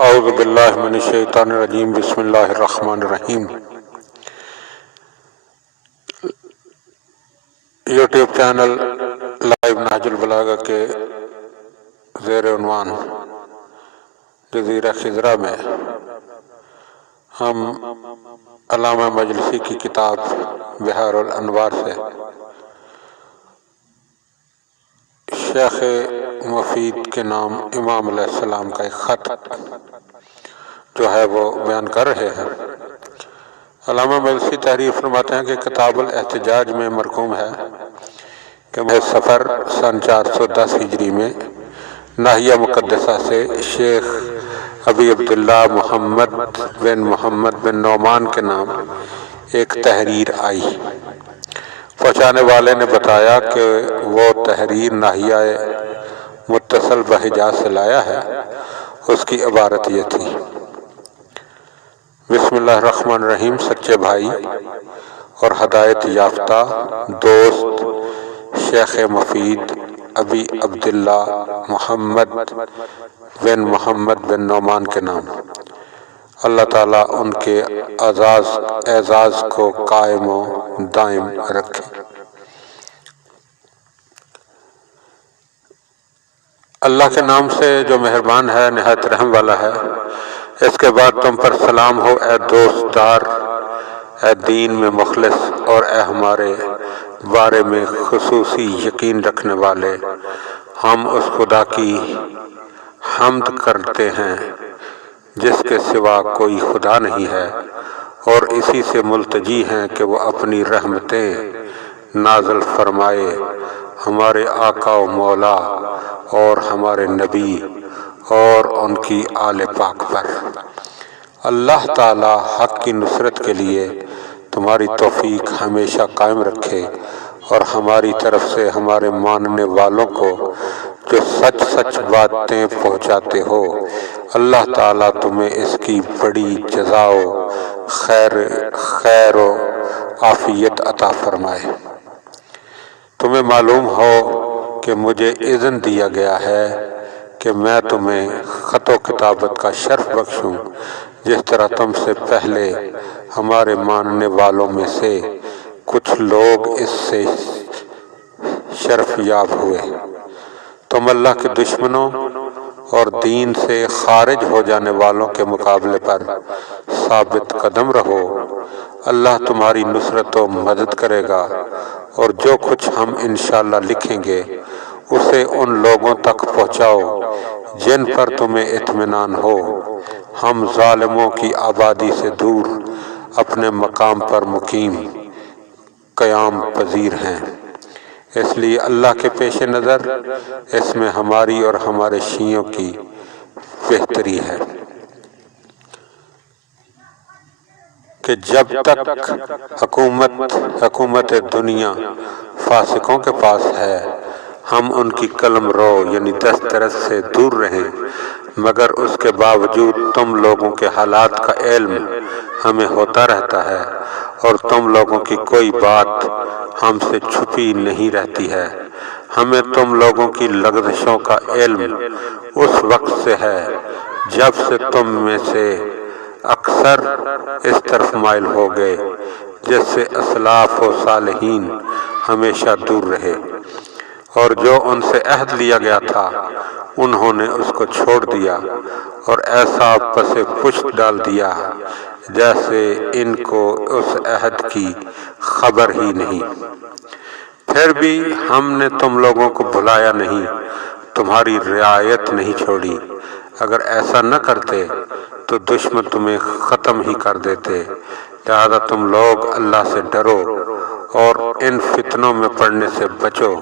اعوذ باللہ من الشیطان الرجیم بسم اللہ الرحمن الرحیم۔ یوٹیوب چینل لائیو نہج البلاغہ کے زیر عنوان جزیرہ خضرہ میں ہم علامہ مجلسی کی کتاب بحار الانوار سے شیخ مفید کے نام امام علیہ السلام کا ایک خط جو ہے وہ بیان کر رہے ہیں۔ علامہ مجلسی تحریر فرماتے ہیں کہ کتاب الاحتجاج میں مرقوم ہے کہ سفر سن 410 ہجری میں ناحیہ مقدسہ سے شیخ ابی عبداللہ محمد بن نعمان کے نام ایک تحریر آئی۔ پہنچانے والے نے بتایا کہ وہ تحریر ناحیہ متصل بحجاز سے لایا ہے۔ اس کی عبارت یہ تھی: بسم اللہ الرحمن الرحیم۔ سچے بھائی اور ہدایت یافتہ دوست شیخ مفید ابی عبداللہ محمد بن نعمان کے نام، اللہ تعالیٰ ان کے اعزاز کو قائم و دائم رکھے۔ اللہ کے نام سے جو مہربان ہے، نہایت رحم والا ہے۔ اس کے بعد تم پر سلام ہو اے دوست دار، اے دین میں مخلص اور اے ہمارے بارے میں خصوصی یقین رکھنے والے۔ ہم اس خدا کی حمد کرتے ہیں جس کے سوا کوئی خدا نہیں ہے، اور اسی سے ملتجی ہیں کہ وہ اپنی رحمتیں نازل فرمائے ہمارے آقا و مولا اور ہمارے نبی اور ان کی آل پاک پر۔ اللہ تعالی حق کی نصرت کے لیے تمہاری توفیق ہمیشہ قائم رکھے، اور ہماری طرف سے ہمارے ماننے والوں کو جو سچ باتیں پہنچاتے ہو، اللہ تعالیٰ تمہیں اس کی بڑی جزا و خیر و عافیت عطا فرمائے۔ تمہیں معلوم ہو کہ مجھے اذن دیا گیا ہے کہ میں تمہیں خط و کتابت کا شرف بخشوں، جس طرح تم سے پہلے ہمارے ماننے والوں میں سے کچھ لوگ اس سے شرف یاب ہوئے۔ تم اللہ کے دشمنوں اور دین سے خارج ہو جانے والوں کے مقابلے پر ثابت قدم رہو۔ اللہ تمہاری نصرت و مدد کرے گا، اور جو کچھ ہم انشاءاللہ لکھیں گے اسے ان لوگوں تک پہنچاؤ جن پر تمہیں اطمینان ہو۔ ہم ظالموں کی آبادی سے دور اپنے مقام پر مقیم قیام پذیر ہیں، اس لیے اللہ کے پیش نظر اس میں ہماری اور ہمارے شیعوں کی بہتری ہے کہ جب تک حکومت دنیا فاسقوں کے پاس ہے، ہم ان کی قلم رو یعنی دسترس سے دور رہیں، مگر اس کے باوجود تم لوگوں کے حالات کا علم ہمیں ہوتا رہتا ہے، اور تم لوگوں کی کوئی بات ہم سے چھپی نہیں رہتی ہے۔ ہمیں تم لوگوں کی لغزشوں کا علم اس وقت سے ہے جب سے تم میں سے اکثر اس طرف مائل ہو گئے، جس سے اسلاف و صالحین ہمیشہ دور رہے، اور جو ان سے عہد لیا گیا تھا انہوں نے اس کو چھوڑ دیا، اور ایسا پس پشت ڈال دیا جیسے ان کو اس عہد کی خبر ہی نہیں۔ پھر بھی ہم نے تم لوگوں کو بھلایا نہیں، تمہاری رعایت نہیں چھوڑی۔ اگر ایسا نہ کرتے تو دشمن تمہیں ختم ہی کر دیتے، لہذا تم لوگ اللہ سے ڈرو اور ان فتنوں میں پڑنے سے بچو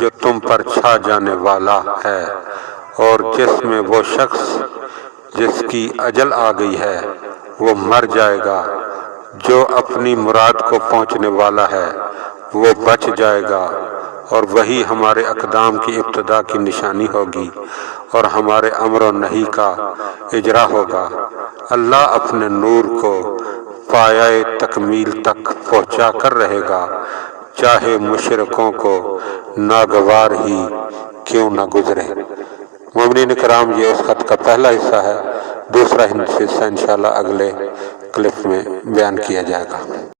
جو تم پر چھا جانے والا ہے، اور جس میں وہ شخص جس کی اجل آ گئی ہے وہ مر جائے گا، جو اپنی مراد کو پہنچنے والا ہے وہ بچ جائے گا، اور وہی ہمارے اقدام کی ابتدا کی نشانی ہوگی اور ہمارے امر و نہی کا اجرا ہوگا۔ اللہ اپنے نور کو پایۂ تکمیل تک پہنچا کر رہے گا، چاہے مشرکوں کو ناگوار ہی کیوں نہ گزرے۔ مومنین کرام، یہ اس خط کا پہلا حصہ ہے دوسرا حصہ انشاءاللہ اگلے کلپ میں بیان کیا جائے گا۔